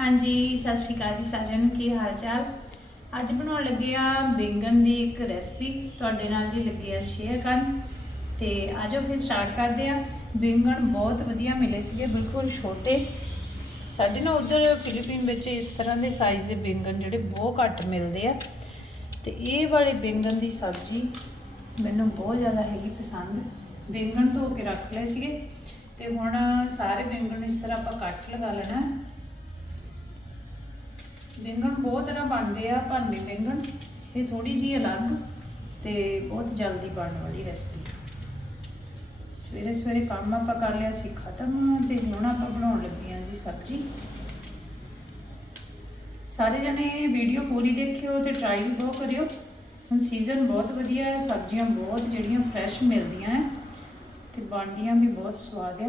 ਹਾਂਜੀ, ਸਤਿ ਸ਼੍ਰੀ ਅਕਾਲ ਜੀ ਸਾਰਿਆਂ ਨੂੰ। ਕੀ ਹਾਲ ਚਾਲ ਅੱਜ ਬਣਾਉਣ ਲੱਗੇ ਆ ਬੈਂਗਣ ਦੀ ਇੱਕ ਰੈਸਪੀ ਤੁਹਾਡੇ ਨਾਲ ਜੀ ਲੱਗੇ ਆ ਸ਼ੇਅਰ ਕਰਨ। ਤੇ ਆਜੋ ਫਿਰ ਸਟਾਰਟ ਕਰਦੇ ਆ ਬੈਂਗਣ ਬਹੁਤ ਵਧੀਆ ਮਿਲੇ ਸੀਗੇ, ਬਿਲਕੁਲ ਛੋਟੇ। ਸਾਡੇ ਨਾਲ ਉਧਰ ਫਿਲੀਪੀਨ ਵਿੱਚ ਇਸ ਤਰ੍ਹਾਂ ਦੇ ਸਾਈਜ਼ ਦੇ ਬੈਂਗਣ ਜਿਹੜੇ ਬਹੁਤ ਘੱਟ ਮਿਲਦੇ ਆ। ਤੇ ਇਹ ਵਾਲੇ ਬੈਂਗਣ ਦੀ ਸਬਜ਼ੀ ਮੈਨੂੰ ਬਹੁਤ ਜ਼ਿਆਦਾ ਹੈਗੀ ਪਸੰਦ। ਬੈਂਗਣ ਧੋ ਕੇ ਰੱਖ ਲਏ ਸੀਗੇ। ਤੇ ਹੁਣ ਸਾਰੇ ਬੈਂਗਣ ਇਸ ਤਰ੍ਹਾਂ ਆਪਾਂ ਕੱਟ ਲਗਾ ਲੈਣਾ। ਬੈਂਗਣ ਬਹੁਤ ਤਰ੍ਹਾਂ ਬਣਦੇ ਆ ਭਰਵੇਂ ਬੈਂਗਣ, ਇਹ ਥੋੜੀ ਜਿਹੀ ਅਲੱਗ ਤੇ ਬਹੁਤ ਜਲਦੀ ਬਣਨ ਵਾਲੀ ਰੈਸਪੀ ਸਵੇਰੇ ਸਵੇਰੇ ਕੰਮ ਆਪਾਂ ਕਰ ਲਿਆ ਸੀ, ਖਤਮ, ਤੇ ਹੁਣ ਆਪਾਂ ਬਣਾਉਣ ਲੱਗੇ ਹਾਂ ਜੀ ਸਬਜ਼ੀ। ਸਾਰੇ ਜਣੇ ਵੀਡੀਓ ਪੂਰੀ ਦੇਖਿਓ ਤੇ ਟਰਾਈ ਵੀ ਬਹੁਤ ਕਰਿਓ। ਹੁਣ ਸੀਜ਼ਨ ਬਹੁਤ ਵਧੀਆ ਹੈ, ਸਬਜ਼ੀਆਂ ਬਹੁਤ ਜਿਹੜੀਆਂ ਫਰੈਸ਼ ਮਿਲਦੀਆਂ ਹੈ ਤੇ ਬਣਦੀਆਂ ਵੀ ਬਹੁਤ ਸਵਾਦ ਹੈ।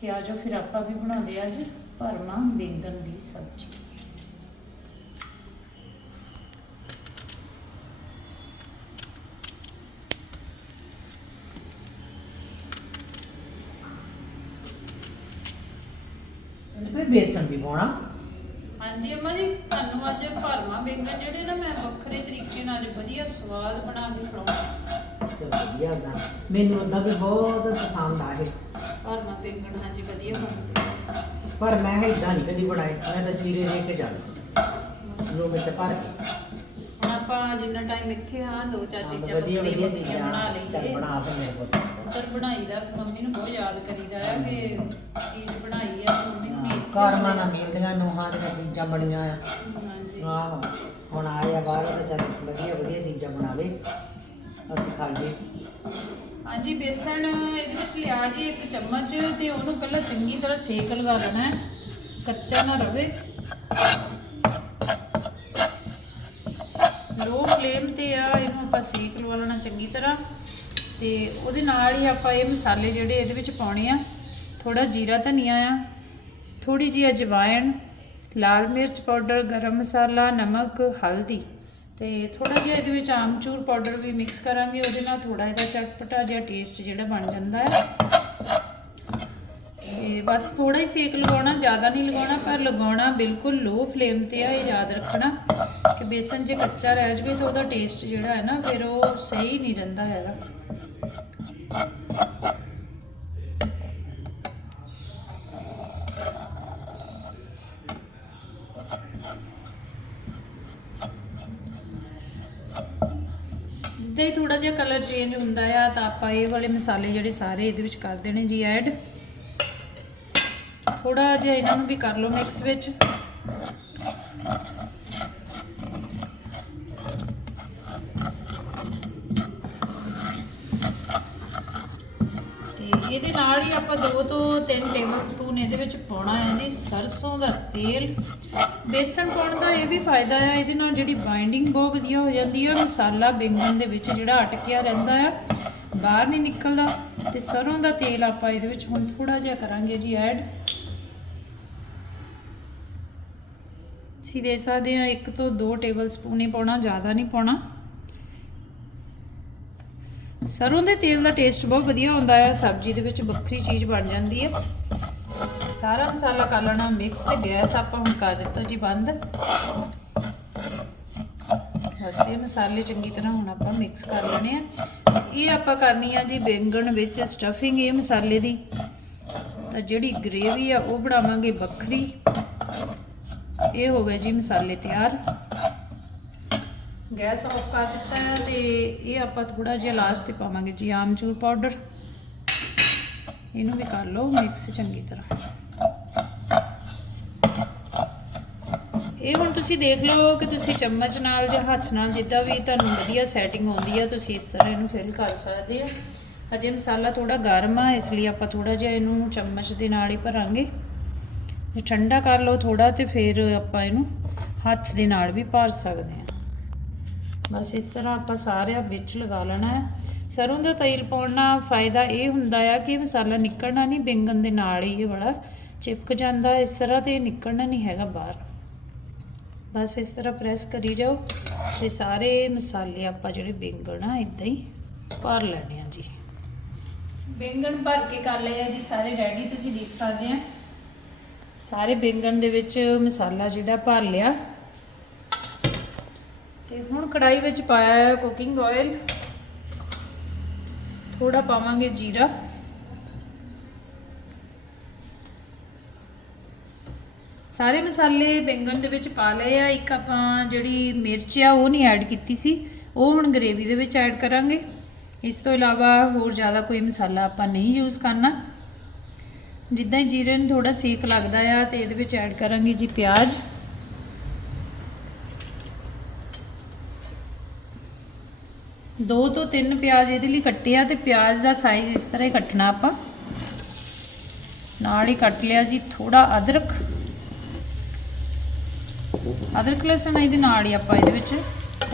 ਤੇ ਆਜੋ ਫਿਰ ਆਪਾਂ ਵੀ ਬਣਾਉਂਦੇ ਹਾਂ ਅੱਜ ਭਰਵਾਂ ਬੈਂਗਣ ਦੀ ਸਬਜ਼ੀ ਫਿਰ ਬੇਸਣ ਵੀ ਪਾਉਣਾ। ਹਾਂਜੀ ਅਮਾ ਜੀ ਤੁਹਾਨੂੰ ਅੱਜ ਭਰਵਾਂ ਬੈਂਗਣ ਜਿਹੜੇ ਨਾ ਮੈਂ ਵੱਖਰੇ ਤਰੀਕੇ ਨਾਲ ਵਧੀਆ ਸਵਾਦ ਬਣਾ ਕੇ ਖਿਲਾਉਂਗਾ ਚਲ ਵਧੀਆ ਦਾ ਮੈਨੂੰ ਉਹਦਾ ਵੀ ਬਹੁਤ ਪਸੰਦ ਆ ਇਹ। ਭਰਵਾਂ ਬੈਂਗਣ ਹਾਂਜੀ ਵਧੀਆ ਬਣਦੇ। ਪਰ ਮੈਂ ਇਦਾਂ ਨਹੀਂ ਕਦੀ ਬਣਾਏ ਮੈਂ ਤਾਂ ਜੀਰੇ ਦੇ ਕੇ ਚੱਲ ਲੋ ਵਿੱਚ ਭਰ ਕੇ। ਆਪਾਂ ਜਿੰਨਾ ਟਾਈਮ ਇੱਥੇ ਆ ਦੋ ਚਾਰ ਹਾਂ, ਚੀਜ਼ਾਂ ਵਧੀਆ ਵਧੀਆ ਵੱਖਰੀਆਂ ਚੀਜ਼ਾਂ। ਬਣਾ ਚੱਲ ਲਈਏ ਬਣਾ ਤੇ ਮੇਰੇ ਪੁੱਤ। ਉੱਧਰ ਬਣਾਈਦਾ ਮੰਮੀ ਨੂੰ ਬਹੁਤ ਯਾਦ ਕਰੀਦਾ ਆ ਕਿ ਚੀਜ਼ ਬਣਾਈ ਆ ਮੰਮੀ ਨੂੰ ਕਾਰਮਾਂ ਨਾਲ ਮਿਲਦੀਆਂ ਨੂਹਾਂ ਦੀਆਂ ਚੀਜ਼ਾਂ ਬਣੀਆਂ ਆ। ਹਾਂਜੀ। ਆਹੋ ਹੁਣ ਆਏ ਆ ਬਾਹਰ ਤਾਂ ਚੱਲ ਵਧੀਆ ਵਧੀਆ ਚੀਜ਼ਾਂ ਬਣਾ ਲੈ ਅਸੀਂ ਖਾਈਏ ਹਾਂਜੀ ਬੇਸਣ ਇਹਦੇ ਵਿੱਚ ਲਿਆ ਜੀ ਇੱਕ ਚਮਚ ਤੇ ਉਹਨੂੰ ਪਹਿਲਾਂ ਚੰਗੀ ਤਰ੍ਹਾਂ ਸੇਕ ਲਗਾ ਲੈਣਾ ਹੈ। ਕੱਚਾ ਨਾ ਰਵੇ ਲੋ ਫਲੇਮ ਤੇ ਆ ਇਹਨੂੰ ਆਪਾਂ ਸੇਕ ਲਵਾ ਲੈਣਾ ਚੰਗੀ ਤਰ੍ਹਾਂ। ਤੇ ਉਹਦੇ ਨਾਲ ਹੀ ਆਪਾਂ ਇਹ ਮਸਾਲੇ ਜਿਹੜੇ ਇਹਦੇ ਵਿੱਚ ਪਾਉਣੇ ਆ ਥੋੜਾ ਜੀਰਾ ਧਨੀਆ ਆ ਥੋੜੀ ਜਿਹੀ ਅਜਵਾਇਣ ਲਾਲ ਮਿਰਚ ਪਾਊਡਰ, ਗਰਮ ਮਸਾਲਾ, ਨਮਕ, ਹਲਦੀ ਤੇ ਥੋੜਾ ਜਿਹਾ ਇਹਦੇ ਵਿੱਚ ਆਮਚੂਰ ਪਾਊਡਰ ਵੀ ਮਿਕਸ ਕਰਾਂਗੇ। ਉਹਦੇ ਨਾਲ ਥੋੜਾ ਇਹਦਾ ਚਟਪਟਾ ਜਿਹਾ ਟੇਸਟ ਜਿਹੜਾ ਬਣ ਜਾਂਦਾ ਹੈ ਤੇ ਬਸ ਥੋੜਾ ਹੀ ਸੇਕ ਲਗਾਉਣਾ, ਜ਼ਿਆਦਾ ਨਹੀਂ ਲਗਾਉਣਾ, ਪਰ ਲਗਾਉਣਾ ਬਿਲਕੁਲ ਲੋ ਫਲੇਮ ਤੇ ਆ, ਇਹ ਯਾਦ ਰੱਖਣਾ ਕਿ ਬੇਸਨ ਜੇ ਕੱਚਾ ਰਹਿ ਜਾਵੇ ਤਾਂ ਉਹਦਾ ਟੇਸਟ ਜਿਹੜਾ ਹੈ ਨਾ, ਫਿਰ ਉਹ ਸਹੀ ਨਹੀਂ ਰਹਿੰਦਾ ਹੈਗਾ। ਜਿੱਦਾਂ ਹੀ ਥੋੜਾ ਜਿਹਾ ਕਲਰ ਚੇਂਜ ਹੁੰਦਾ ਆ, ਤਾਂ ਆਪਾਂ ਇਹ ਵਾਲੇ ਮਸਾਲੇ ਜਿਹੜੇ ਸਾਰੇ ਇਹਦੇ ਵਿੱਚ ਕਰ ਦੇਣੇ ਜੀ ਐਡ ਥੋੜਾ ਜਿਹਾ ਇਹਨਾਂ ਨੂੰ ਵੀ ਕਰ ਲਓ ਮਿਕਸ ਵਿੱਚ। ਤੇ ਇਹਦੇ ਨਾਲ ਹੀ ਆਪਾਂ 2 ਤੋਂ 3 ਟੇਬਲ ਸਪੂਨ ਇਹਦੇ ਵਿੱਚ ਪਾਉਣਾ ਹੈ ਜੀ, ਸਰਸੋਂ ਦਾ ਤੇਲ। ਬੇਸਣ ਪਾਉਣ ਦਾ ਇਹ ਵੀ ਫਾਇਦਾ ਹੈ ਇਹਦੇ ਨਾਲ ਜਿਹੜੀ ਬਾਈਂਡਿੰਗ ਬਹੁਤ ਵਧੀਆ ਹੋ ਜਾਂਦੀ ਹੈ ਮਸਾਲਾ ਬੈਂਗਣ ਦੇ ਵਿੱਚ ਜਿਹੜਾ ਅਟਕਿਆ ਰਹਿੰਦਾ ਆ, ਬਾਹਰ ਨਹੀਂ ਨਿਕਲਦਾ। ਤੇ ਸਰੋਂ ਦਾ ਤੇਲ ਆਪਾਂ ਇਹਦੇ ਵਿੱਚ ਹੁਣ ਥੋੜਾ ਜਿਹਾ ਕਰਾਂਗੇ ਜੀ ਐਡ ਤੁਸੀਂ ਦੇ ਸਕਦੇ ਆ ਇੱਕ ਤੋਂ ਦੋ ਟੇਬਲ ਸਪੂਨ ਹੀ ਪਾਉਣਾ, ਜ਼ਿਆਦਾ ਨਹੀਂ ਪਾਉਣਾ। ਸਰੋਂ ਦੇ ਤੇਲ ਦਾ ਟੇਸਟ ਬਹੁਤ ਵਧੀਆ ਹੁੰਦਾ ਹੈ। ਸਬਜ਼ੀ ਦੇ ਵਿੱਚ ਵੱਖਰੀ ਚੀਜ਼ ਬਣ ਜਾਂਦੀ ਹੈ। ਸਾਰਾ ਮਸਾਲਾ ਕਰ ਲੈਣਾ ਮਿਕਸ ਤੇ ਗੈਸ ਆਪਾਂ ਹੁਣ ਕਰ ਦਿੱਤਾ ਜੀ ਬੰਦ। ਬਸ ਇਹ ਮਸਾਲੇ ਚੰਗੀ ਤਰ੍ਹਾਂ ਹੁਣ ਆਪਾਂ ਮਿਕਸ ਕਰ ਲੈਣੇ ਆ। ਇਹ ਆਪਾਂ ਕਰਨੀ ਆ ਜੀ ਬੈਂਗਣ ਵਿੱਚ ਸਟਫਿੰਗ ਇਹ ਮਸਾਲੇ ਦੀ। ਤਾਂ ਜਿਹੜੀ ਗ੍ਰੇਵੀ ਆ, ਉਹ ਬਣਾਵਾਂਗੇ ਵੱਖਰੀ। ਇਹ ਹੋ ਗਿਆ ਜੀ ਮਸਾਲੇ ਤਿਆਰ। ਗੈਸ ਆਫ ਕਰ ਦਿੱਤਾ ਹੈ ਤੇ ਇਹ ਆਪਾਂ ਥੋੜਾ ਜਿਹਾ ਲਾਸਟ ਤੇ ਪਾਵਾਂਗੇ ਜੀ ਆਮਚੂਰ ਪਾਊਡਰ ਇਹਨੂੰ ਵੀ ਕਰ ਲਓ ਮਿਕਸ ਚੰਗੀ ਤਰ੍ਹਾਂ। ਇਹ ਹੁਣ ਤੁਸੀਂ ਦੇਖ ਲਓ ਕਿ ਤੁਸੀਂ ਚਮਚ ਨਾਲ ਜਾਂ ਹੱਥ ਨਾਲ ਜਿੱਦਾਂ ਵੀ ਤੁਹਾਨੂੰ ਵਧੀਆ ਸੈਟਿੰਗ ਆਉਂਦੀ ਆ, ਤੁਸੀਂ ਇਸ ਤਰ੍ਹਾਂ ਇਹਨੂੰ ਫਿਲ ਕਰ ਸਕਦੇ ਹੋ। ਅਜੇ ਮਸਾਲਾ ਥੋੜਾ ਗਰਮ ਆ, ਇਸ ਲਈ ਆਪਾਂ ਥੋੜਾ ਜਿਹਾ ਇਹਨੂੰ ਚਮਚ ਦੇ ਨਾਲ ਹੀ ਭਰਾਂਗੇ। ਜੇ ਠੰਡਾ ਕਰ ਲਓ ਥੋੜਾ ਤੇ ਫਿਰ ਆਪਾਂ ਇਹਨੂੰ ਹੱਥ ਦੇ ਨਾਲ ਵੀ ਭਰ ਸਕਦੇ ਹਾਂ। ਬਸ ਇਸ ਤਰ੍ਹਾਂ ਆਪਾਂ ਸਾਰਿਆਂ ਵਿੱਚ ਲਗਾ ਲੈਣਾ ਹੈ। ਸਰੋਂ ਦਾ ਤੇਲ ਪਾਉਣ ਨਾਲ ਫਾਇਦਾ ਇਹ ਹੁੰਦਾ ਆ ਕਿ ਮਸਾਲਾ ਨਿਕਲਣਾ ਨਹੀਂ, ਬੈਂਗਣ ਦੇ ਨਾਲ ਹੀ ਇਹ ਬੜਾ ਚਿਪਕ ਜਾਂਦਾ ਇਸ ਤਰ੍ਹਾਂ ਤੇ ਇਹ ਨਿਕਲਣਾ ਨਹੀਂ ਹੈਗਾ ਬਾਹਰ। ਬਸ ਇਸ ਤਰ੍ਹਾਂ ਪ੍ਰੈਸ ਕਰੀ ਜਾਓ ਤੇ ਸਾਰੇ ਮਸਾਲੇ ਆਪਾਂ ਜਿਹੜੇ ਬੈਂਗਣ ਆ, ਇਦਾਂ ਹੀ ਭਰ ਲੈਣੇ ਆ ਜੀ। ਬੈਂਗਣ ਭਰ ਕੇ ਕਰ ਲਏ ਆ ਜੀ, ਸਾਰੇ ਰੈਡੀ ਤੁਸੀਂ ਦੇਖ ਸਕਦੇ ਆ। ਸਾਰੇ ਬੈਂਗਣ ਦੇ ਵਿੱਚ ਮਸਾਲਾ ਜਿਹੜਾ ਭਰ ਲਿਆ। ਤੇ ਹੁਣ ਕੜਾਈ ਵਿੱਚ ਪਾਇਆ ਹੈ ਕੁਕਿੰਗ ਆਇਲ ਥੋੜਾ ਪਾਵਾਂਗੇ ਜੀਰਾ। ਸਾਰੇ ਮਸਾਲੇ ਬੈਂਗਣ ਦੇ ਵਿੱਚ ਪਾ ਲਏ ਆ। ਇੱਕ ਆਪਾਂ ਜਿਹੜੀ ਮਿਰਚ ਆ, ਉਹ ਨਹੀਂ ਐਡ ਕੀਤੀ ਸੀ। ਉਹ ਹੁਣ ਗ੍ਰੇਵੀ ਦੇ ਵਿੱਚ ਐਡ ਕਰਾਂਗੇ। ਇਸ ਤੋਂ ਇਲਾਵਾ ਹੋਰ ਜ਼ਿਆਦਾ ਕੋਈ ਮਸਾਲਾ ਆਪਾਂ ਨਹੀਂ ਯੂਜ਼ ਕਰਨਾ। ਜਿੱਦਾਂ ਹੀ ਜੀਰੇ ਨੂੰ ਥੋੜਾ ਸੇਕ ਲੱਗਦਾ ਆ ਤੇ ਇਹਦੇ ਵਿੱਚ ਐਡ ਕਰਾਂਗੇ ਜੀ ਪਿਆਜ਼। ਦੋ ਤੋਂ ਤਿੰਨ ਪਿਆਜ਼ ਇਹਦੇ ਲਈ ਕੱਟਿਆ ਆ ਤੇ ਪਿਆਜ਼ ਦਾ ਸਾਈਜ਼ ਇਸ ਤਰ੍ਹਾਂ ਹੀ ਕੱਟਣਾ ਆਪਾਂ। ਨਾਲ ਹੀ ਕੱਟ ਲਿਆ ਜੀ ਥੋੜਾ ਅਦਰਕ। ਅਦਰਕ ਲਸਣ ਇਹਦੇ ਨਾਲ ਹੀ ਆਪਾਂ ਇਹਦੇ ਵਿੱਚ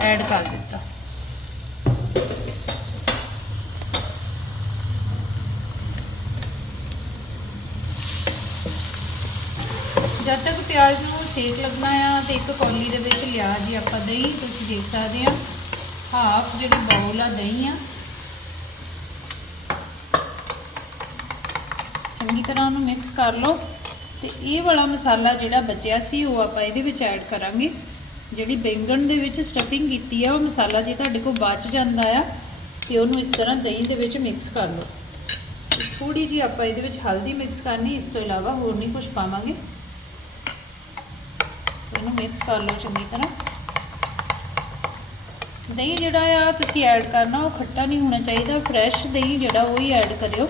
ਐਡ ਕਰ ਦਿੱਤਾ। ਜਦ ਤੱਕ ਪਿਆਜ਼ ਨੂੰ ਸੇਕ ਲੱਗਣਾ ਆ ਤੇ ਇੱਕ ਕੌਲੀ ਦੇ ਵਿੱਚ ਲਿਆ ਜੀ ਆਪਾਂ ਦਹੀਂ, ਤੁਸੀਂ ਦੇਖ ਸਕਦੇ ਆ। ਹਾਫ ਜਿਹੜੀ ਬਾਉਲ ਆ, ਦਹੀਂ ਆ। ਚੰਗੀ ਤਰ੍ਹਾਂ ਉਹਨੂੰ ਮਿਕਸ ਕਰ ਲਓ ਤੇ ਇਹ ਵਾਲਾ ਮਸਾਲਾ ਜਿਹੜਾ ਬਚਿਆ ਸੀ, ਉਹ ਆਪਾਂ ਇਹਦੇ ਵਿੱਚ ਐਡ ਕਰਾਂਗੇ। ਜਿਹੜੀ ਬੈਂਗਣ ਦੇ ਵਿੱਚ ਸਟਫਿੰਗ ਕੀਤੀ ਆ, ਉਹ ਮਸਾਲਾ ਜੇ ਤੁਹਾਡੇ ਕੋਲ ਬਚ ਜਾਂਦਾ ਆ, ਤੇ ਉਹਨੂੰ ਇਸ ਤਰ੍ਹਾਂ ਦਹੀਂ ਦੇ ਵਿੱਚ ਮਿਕਸ ਕਰ ਲਓ। ਥੋੜੀ ਜੀ ਆਪਾਂ ਇਹਦੇ ਵਿੱਚ ਹਲਦੀ ਮਿਕਸ ਕਰਨੀ, ਇਸ ਤੋਂ ਇਲਾਵਾ ਹੋਰ ਨਹੀਂ ਕੁਝ ਪਾਵਾਂਗੇ। ਇਹਨੂੰ ਮਿਕਸ ਕਰ ਲਓ ਚੰਗੀ ਤਰ੍ਹਾਂ। ਦਹੀਂ ਜਿਹੜਾ ਆ, ਤੁਸੀਂ ਐਡ ਕਰਨਾ, ਉਹ ਖੱਟਾ ਨਹੀਂ ਹੋਣਾ ਚਾਹੀਦਾ। ਫਰੈਸ਼ ਦਹੀਂ ਜਿਹੜਾ, ਉਹ ਹੀ ਐਡ ਕਰਿਓ।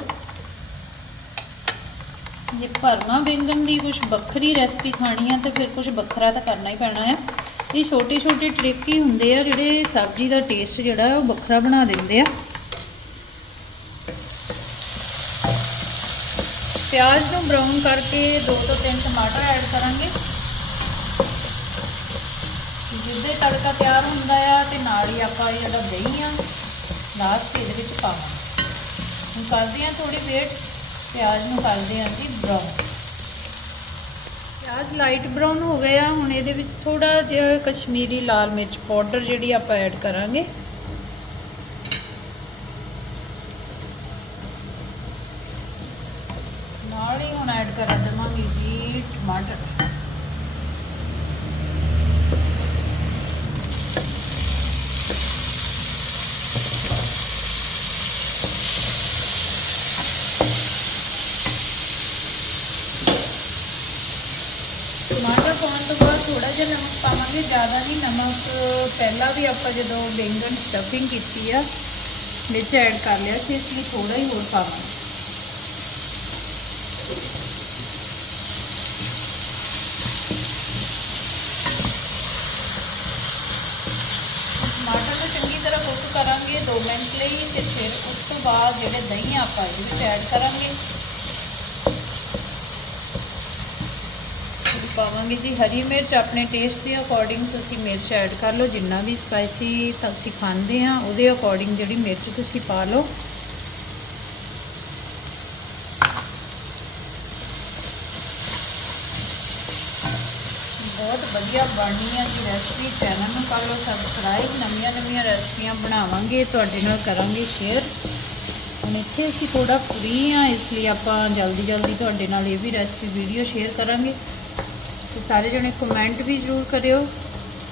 ਜੇ ਭਰਮਾ ਬੈਂਗਣ ਦੀ ਕੁਝ ਵੱਖਰੀ ਰੈਸਪੀ ਖਾਣੀ ਆ, ਤਾਂ ਫਿਰ ਕੁਝ ਵੱਖਰਾ ਤਾਂ ਕਰਨਾ ਹੀ ਪੈਣਾ ਆ। ਇਹ ਛੋਟੇ ਛੋਟੇ ਟ੍ਰਿਕ ਹੀ ਹੁੰਦੇ ਆ, ਜਿਹੜੇ ਸਬਜ਼ੀ ਦਾ ਟੇਸਟ ਜਿਹੜਾ, ਉਹ ਵੱਖਰਾ ਬਣਾ ਦਿੰਦੇ ਆ। ਪਿਆਜ਼ ਨੂੰ ਬਰਾਊਨ ਕਰਕੇ 2 ਤੋਂ 3 ਟਮਾਟਰ ਐਡ ਕਰਾਂਗੇ। ਜਿੱਦੇ ਤੜਕਾ ਤਿਆਰ ਹੁੰਦਾ ਆ ਤੇ ਨਾਲ ਹੀ ਆਪਾਂ ਜਿਹੜਾ ਦਹੀਂ ਆ, ਲਾਸਟ ਇਹਦੇ ਵਿੱਚ ਪਾਵਾਂਗੇ। ਹੁਣ ਕਰਦੇ ਆ ਥੋੜੀ ਵੇਟ ਪਿਆਜ਼ ਨੂੰ ਕਰਦੇ ਆ ਜੀ ਬਰਾਊਨ ਪਿਆਜ਼ ਲਾਈਟ ਬਰਾਊਨ ਹੋ ਗਿਆ ਹੁਣ ਇਹਦੇ ਵਿੱਚ ਥੋੜਾ ਜਿਹਾ ਕਸ਼ਮੀਰੀ ਲਾਲ ਮਿਰਚ ਪਾਊਡਰ ਜਿਹੜੀ ਆਪਾਂ ਐਡ ਕਰਾਂਗੇ। ਨਾਲ ਹੀ ਹੁਣ ਐਡ ਕਰ ਦੇਵਾਂਗੇ ਜੀ ਟਮਾਟਰ ਪਾਉਣ ਤੋਂ ਬਾਅਦ ਥੋੜਾ ਜਿਹਾ ਨਮਕ ਪਾਵਾਂਗੇ ਨਮਕ, ਪਹਿਲਾਂ ਵੀ ਆਪਾਂ ਜਦੋਂ ਬੈਂਗਣ ਸਟਫਿੰਗ ਕੀਤੀ ਆ, ਵਿੱਚ ਐਡ ਕਰ ਲਿਆ ਸੀ, ਇਸ ਲਈ ਥੋੜਾ ਹੀ ਹੋਰ ਪਾਵਾਂਗੇ ਟਮਾਟਰ ਨੂੰ ਚੰਗੀ ਤਰ੍ਹਾਂ ਕੁੱਕ ਕਰਾਂਗੇ 2 ਮਿੰਟ ਲਈ ਤੇ ਫਿਰ ਉਸ ਤੋਂ ਬਾਅਦ ਜਿਹੜੇ ਦਹੀਂ ਆਪਾਂ ਇਹਦੇ ਵਿੱਚ ਐਡ ਕਰਾਂਗੇ। ਪਾਵਾਂਗੇ ਜੀ। ਹਰੀ ਮਿਰਚ ਆਪਣੇ ਟੇਸਟ ਦੇ ਅਕੋਰਡਿੰਗ ਤੁਸੀਂ ਮਿਰਚ ਐਡ ਕਰ ਲਓ, ਜਿੰਨਾ ਵੀ ਸਪਾਈਸੀ ਤੁਸੀਂ ਖਾਂਦੇ ਆ, ਉਹਦੇ ਅਕੋਰਡਿੰਗ ਜਿਹੜੀ ਮਿਰਚ ਤੁਸੀਂ ਪਾ ਲਓ। ਬਹੁਤ ਵਧੀਆ ਬਣਨੀ ਆ ਜੀ ਰੈਸਪੀ ਚੈਨਲ ਨੂੰ ਕਰ ਲਓ ਸਬਸਕ੍ਰਾਈਬ ਨਵੀਆਂ ਨਵੀਆਂ ਰੈਸਪੀਆਂ ਬਣਾਵਾਂਗੇ। ਤੁਹਾਡੇ ਨਾਲ ਕਰਾਂਗੇ ਸ਼ੇਅਰ ਹੁਣ ਇੱਥੇ ਅਸੀਂ ਥੋੜਾ ਫ੍ਰੀ ਆ, ਇਸ ਲਈ ਆਪਾਂ ਜਲਦੀ ਜਲਦੀ ਤੁਹਾਡੇ ਨਾਲ ਇਹ ਵੀ ਰੈਸਪੀ ਵੀਡੀਓ ਸ਼ੇਅਰ ਕਰਾਂਗੇ। ਸਾਰੇ ਜਣੇ ਕਮੈਂਟ ਵੀ ਜ਼ਰੂਰ ਕਰਿਓ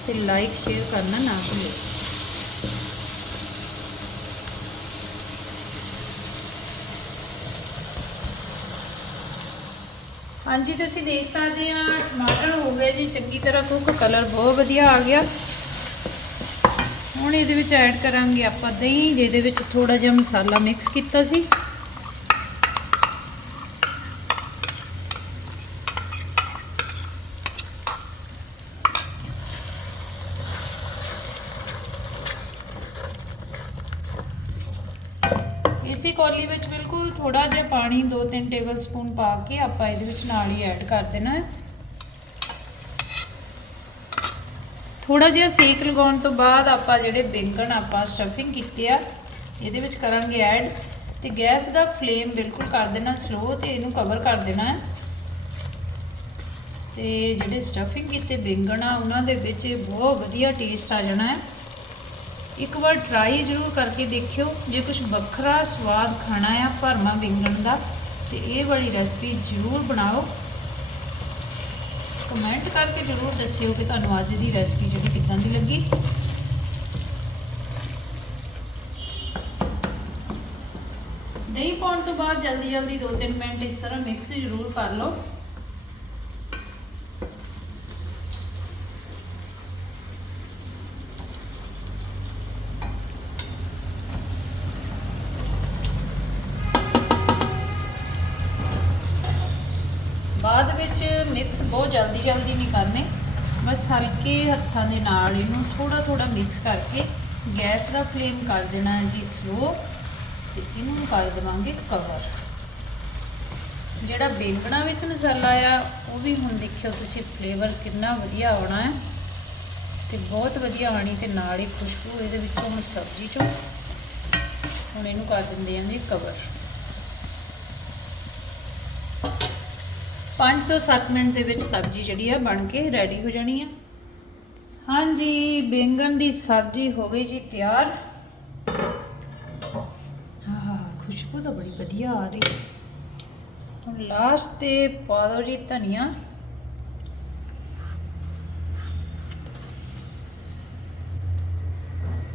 ਤੇ ਲਾਈਕ ਸ਼ੇਅਰ ਕਰਨਾ ਨਾ ਭੁੱਲਿਓ। ਹਾਂਜੀ, ਤੁਸੀਂ ਦੇਖ ਸਕਦੇ ਆ, ਟਮਾਟਰ ਹੋ ਗਏ ਜੀ, ਚੰਗੀ ਤਰ੍ਹਾਂ ਕੁੱਕ ਕਲਰ ਬਹੁਤ ਵਧੀਆ ਆ ਗਿਆ। ਹੁਣ ਇਹਦੇ ਵਿੱਚ ਐਡ ਕਰਾਂਗੇ ਆਪਾਂ ਦਹੀਂ, ਜਿਹਦੇ ਵਿੱਚ ਥੋੜਾ ਜਿਹਾ ਮਸਾਲਾ ਮਿਕਸ ਕੀਤਾ ਸੀ। ਇਸੇ ਕੌਲੀ ਵਿੱਚ ਬਿਲਕੁਲ ਥੋੜਾ ਜਿਹਾ ਪਾਣੀ 2-3 ਟੇਬਲ ਸਪੂਨ ਪਾ ਕੇ ਆਪਾਂ ਇਹਦੇ ਵਿੱਚ ਨਾਲ ਹੀ ਐਡ ਕਰ ਦੇਣਾ ਹੈ। ਥੋੜਾ ਜਿਹਾ ਸੇਕ ਲਗਾਉਣ ਤੋਂ ਬਾਅਦ ਆਪਾਂ ਜਿਹੜੇ ਬੈਂਗਣ ਆਪਾਂ ਸਟਫਿੰਗ ਕੀਤੇ ਆ, ਇਹਦੇ ਵਿੱਚ ਕਰਾਂਗੇ ਐਡ ਤੇ ਗੈਸ ਦਾ ਫਲੇਮ ਬਿਲਕੁਲ ਕਰ ਦੇਣਾ ਸਲੋ ਤੇ ਇਹਨੂੰ ਕਵਰ ਕਰ ਦੇਣਾ ਹੈ। ਤੇ ਜਿਹੜੇ ਸਟਫਿੰਗ ਕੀਤੇ ਬੈਂਗਣ ਆ, ਉਹਨਾਂ ਦੇ ਵਿੱਚ ਇਹ ਬਹੁਤ ਵਧੀਆ ਟੇਸਟ ਆ ਜਾਣਾ ਹੈ। ਇੱਕ ਵਾਰ ਟਰਾਈ ਜ਼ਰੂਰ ਕਰਕੇ ਦੇਖਿਓ, ਜੇ ਕੁਝ ਵੱਖਰਾ ਸਵਾਦ ਖਾਣਾ ਆ ਭਰਮਾ ਬੈਂਗਣ ਦਾ, ਤੇ ਇਹ ਵਾਲੀ ਰੈਸਪੀ ਜ਼ਰੂਰ ਬਣਾਓ। ਕਮੈਂਟ ਕਰਕੇ ਜਰੂਰ ਦੱਸਿਓ ਕਿ ਤੁਹਾਨੂੰ ਅੱਜ ਦੀ ਰੈਸਪੀ ਜਿਹੜੀ ਕਿੱਦਾਂ ਦੀ ਲੱਗੀ। ਦਹੀਂ ਪਾਉਣ ਤੋਂ ਬਾਅਦ ਜਲਦੀ ਜਲਦੀ 2-3 ਮਿੰਟ ਇਸ ਤਰ੍ਹਾਂ ਮਿਕਸ ਜ਼ਰੂਰ ਕਰ ਲਓ ਬਾਅਦ ਵਿੱਚ ਮਿਕਸ ਬਹੁਤ ਜਲਦੀ ਜਲਦੀ ਬਸ ਹਲਕੇ ਹੱਥਾਂ ਦੇ ਨਾਲ ਇਹਨੂੰ ਥੋੜਾ ਥੋੜਾ ਮਿਕਸ ਕਰਕੇ ਗੈਸ ਦਾ ਫਲੇਮ ਕਰ ਦੇਣਾ ਹੈ ਜੀ ਸਲੋ ਤੇ ਇਹਨੂੰ ਕਰ ਦੇਵਾਂਗੇ ਕਵਰ ਜਿਹੜਾ ਬੇਂਗਣਾ ਵਿੱਚ ਮਸਾਲਾ ਆ, ਉਹ ਵੀ ਹੁਣ ਦੇਖਿਓ ਤੁਸੀਂ ਫਲੇਵਰ ਕਿੰਨਾ ਵਧੀਆ ਆਉਣਾ ਹੈ। ਤੇ ਬਹੁਤ ਵਧੀਆ ਆਣੀ ਤੇ ਨਾਲ ਹੀ ਖੁਸ਼ਬੂ ਇਹਦੇ ਵਿੱਚੋਂ ਹੁਣ ਸਬਜ਼ੀ ਚੋਂ। ਹੁਣ ਇਹਨੂੰ ਕਰ ਦਿੰਦੇ ਆਂ ਜੀ ਕਵਰ 5 ਤੋਂ 7 ਮਿੰਟ ਦੇ ਵਿੱਚ ਸਬਜ਼ੀ ਜਿਹੜੀ ਆ ਬਣ ਕੇ ਰੈਡੀ ਹੋ ਜਾਣੀ ਆ। ਹਾਂਜੀ, ਬੈਂਗਣ ਦੀ ਸਬਜ਼ੀ ਹੋ ਗਈ ਜੀ ਤਿਆਰ। ਆਹ, ਖੁਸ਼ਬੂ ਤਾਂ ਬੜੀ ਵਧੀਆ ਆ ਰਹੀ। ਹੁਣ ਲਾਸਟ ਤੇ ਪਾ ਦਿਓ ਜੀ ਧਨੀਆ।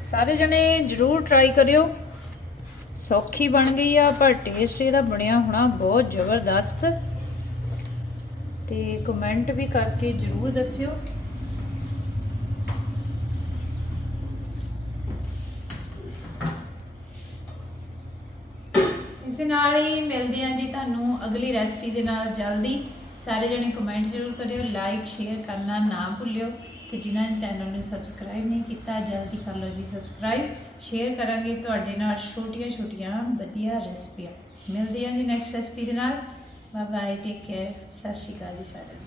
ਸਾਰੇ ਜਣੇ ਜਰੂਰ ਟਰਾਈ ਕਰਿਓ। ਸੌਖੀ ਬਣ ਗਈ ਆ, ਪਰ ਟੇਸਟ ਇਹਦਾ ਬਣਿਆ ਹੋਣਾ ਬਹੁਤ ਜ਼ਬਰਦਸਤ। ਤੇ ਕਮੈਂਟ ਵੀ ਕਰਕੇ ਜਰੂਰ ਦੱਸਿਓ। ਇਸ ਦੇ ਨਾਲ ਹੀ ਮਿਲਦੇ ਹਾਂ ਜੀ ਤੁਹਾਨੂੰ ਅਗਲੀ ਰੈਸਪੀ ਦੇ ਨਾਲ ਜਲਦੀ। ਸਾਰੇ ਜਣੇ ਕਮੈਂਟ ਜ਼ਰੂਰ ਕਰਿਓ ਲਾਈਕ ਸ਼ੇਅਰ ਕਰਨਾ ਨਾ ਭੁੱਲਿਓ ਤੇ ਜਿਨ੍ਹਾਂ ਨੇ ਚੈਨਲ ਨੂੰ ਸਬਸਕ੍ਰਾਈਬ ਨਹੀਂ ਕੀਤਾ, ਜਲਦੀ ਕਰ ਲਓ ਜੀ ਸਬਸਕ੍ਰਾਈਬ ਸ਼ੇਅਰ ਕਰਾਂਗੇ ਤੁਹਾਡੇ ਨਾਲ ਛੋਟੀਆਂ ਛੋਟੀਆਂ ਵਧੀਆ ਰੈਸਪੀਆਂ ਮਿਲਦੇ ਹਾਂ ਜੀ ਨੈਕਸਟ ਰੈਸਪੀ ਦੇ ਨਾਲ। ਬਾਏ ਬਾਏ ਟੇਕ ਕੇਅਰ ਸਤਿ ਸ਼੍ਰੀ ਅਕਾਲ ਜੀ ਸਾਰਿਆਂ